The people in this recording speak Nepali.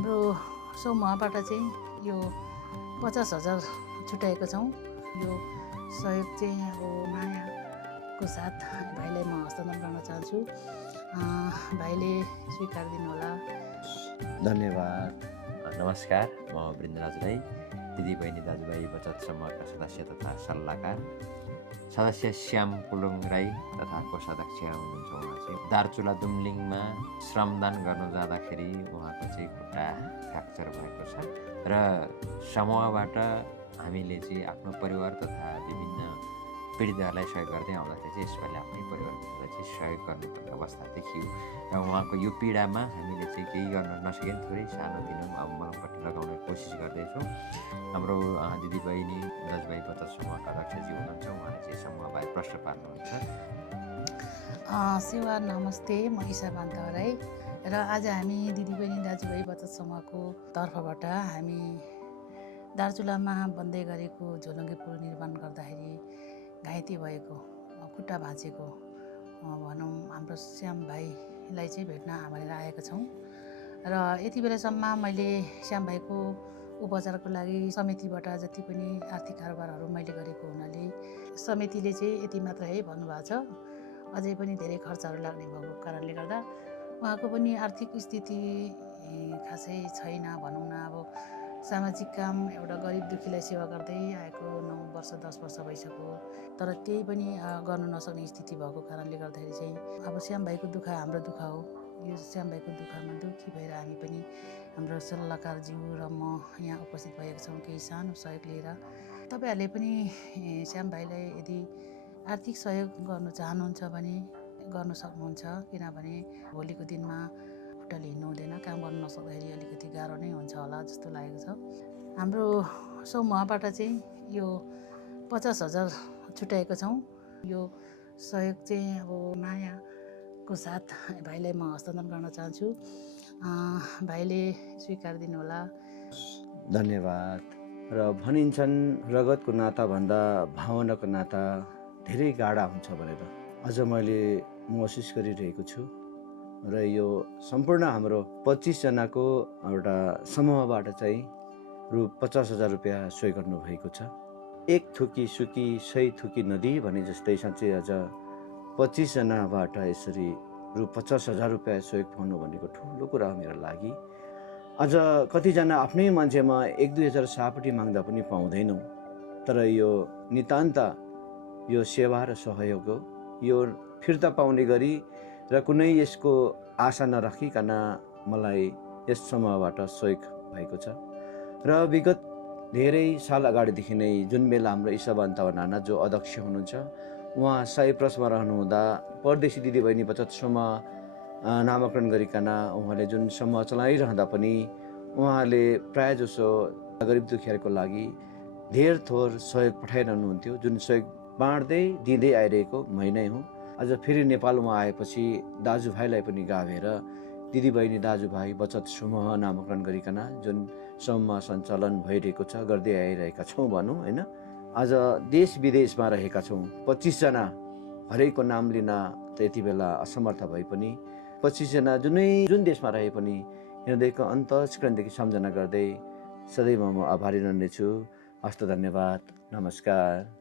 हाम्रो समूहबाट चाहिँ यो 50,000 छुट्याएको छौँ। यो सहयोग चाहिँ अब मायाको साथ भाइलाई म हस्तान्तरण गर्न चाहन्छु। भाइले स्वीकार दिनुहोला। धन्यवाद। नमस्कार, म वृन्दराज राई, दिदीबहिनी दाजुभाइ बचत समूहका सदस्य तथा सल्लाहकार। सदस्य श्याम पुलुङ राई तथा कोषाध्यक्ष हुनुहुन्छ। उहाँ चाहिँ दार्चुला दुम्लिङमा श्रमदान गर्न जाँदाखेरि उहाँको चाहिँ खुट्टा फ्र्याक्चर भएको छ र समूहबाट हामीले चाहिँ आफ्नो परिवार तथा विभिन्न पीडितहरूलाई सहयोग गर्दै आउँदाखेरि चाहिँ यसपालि आफ्नै परिवारलाई चाहिँ सहयोग गर्नुपर्ने अवस्था देखियो र उहाँको यो पीडामा हामीले चाहिँ केही गर्न नसके थोरै सानोतिनो अब मलमपट्टि लगाउने कोसिस गर्दैछौँ। हाम्रो दिदीबहिनी दाजुभाइ बचत समूहका अध्यक्षजी हुनुहुन्छ, उहाँले चाहिँ समूहबारे प्रश्न पार्नुहुन्छ। शिवा नमस्ते, म ईशा बान्ता राई र आज हामी दिदीबहिनी दाजुभाइ बचत समूहको तर्फबाट हामी दार्चुलामा बन्दै गरेको झोलुङ्गे पुल निर्माण गर्दाखेरि घाइते भएको, खुट्टा भाँचेको भनौँ हाम्रो श्याम भाइलाई चाहिँ भेट्न भनेर आएका छौँ। र यति बेलासम्म मैले श्याम भाइको उपचारको लागि समितिबाट जति पनि आर्थिक कारोबारहरू मैले गरेको हुनाले समितिले चाहिँ यति मात्र है भन्नुभएको छ। अझै पनि धेरै खर्चहरू लाग्ने भएको कारणले गर्दा उहाँको पनि आर्थिक स्थिति खासै छैन भनौँ न। अब सामाजिक काम एउटा गरिब दुःखीलाई सेवा गर्दै आएको 9 वर्ष 10 वर्ष भइसक्यो, तर त्यही पनि गर्न नसक्ने स्थिति भएको कारणले गर्दाखेरि चाहिँ अब श्याम भाइको दुःख हाम्रो दुःख हो। यो श्याम भाइको दुःखमा दुःखी भएर हामी पनि हाम्रो सल्लाहकारज्यू र म यहाँ उपस्थित भएको छौँ केही सानो सहयोग लिएर। तपाईँहरूले पनि श्याम भाइलाई यदि आर्थिक सहयोग गर्नु चाहनुहुन्छ भने गर्न सक्नुहुन्छ, किनभने भोलिको दिनमा खुट्टाले हिँड्नु हुँदैन, काम गर्न नसक्दाखेरि अलिकति गाह्रो नै हुन्छ होला जस्तो लागेको छ। हाम्रो समूहबाट चाहिँ यो 50,000 छुट्याएको छौँ। यो सहयोग चाहिँ अब मायाको साथ भाइलाई म हस्तान्तरण गर्न चाहन्छु। भाइले स्वीकार दिनुहोला। धन्यवाद। र भनिन्छन् रगतको नाताभन्दा भावनाको नाता धेरै गाढा हुन्छ भनेर अझ मैले महसुस गरिरहेको छु। र यो सम्पूर्ण हाम्रो 25 जनाको एउटा समूहबाट चाहिँ रु 50,000 रुपियाँ सहयोग गर्नुभएको छ। एक थुकी सुकी 100 थुकी नदी भने जस्तै साँच्चै अझ 25 जनाबाट यसरी रु 50,000 रुपियाँ सहयोग पाउनु भनेको ठुलो कुरा हो मेरो लागि। अझ कतिजना आफ्नै मान्छेमा 1-2 हजार सापट्टि माग्दा पनि पाउँदैनौँ, तर यो नितान्त यो सेवा र सहयोग हो। यो फिर्ता पाउने गरी र कुनै यसको आशा नराखिकन मलाई यस समूहबाट सहयोग भएको छ। र विगत धेरै साल अगाडिदेखि नै जुन बेला हाम्रो ईशा बान्ता नाना जो अध्यक्ष हुनुहुन्छ, उहाँ साइप्रसमा रहनुहुँदा परदेशी दिदीबहिनी बचत समूह नामाकरण गरिकन उहाँले जुन समूह चलाइरहँदा पनि उहाँले प्रायः जसो गरिब दुखियाहरूको लागि धेर थोर सहयोग पठाइरहनुहुन्थ्यो, जुन सहयोग बाँड्दै दिँदै आइरहेको मै नै हुँ। अझ फेरि नेपालमा आएपछि दाजुभाइलाई पनि गाभेर दिदीबहिनी दाजुभाइ बचत समूह नामाकरण गरिकन जुन समूह सञ्चालन भइरहेको छ, गर्दै आइरहेका छौँ भनौँ होइन। आज देश विदेशमा रहेका छौँ। 25 जना हरेकको नाम लिन त यति बेला असमर्थ भए पनि 25 जना जुन देशमा रहे पनि हृदयको अन्तस्करणदेखि सम्झना गर्दै सदैव म आभारी रहनेछु। हस्त धन्यवाद। नमस्कार।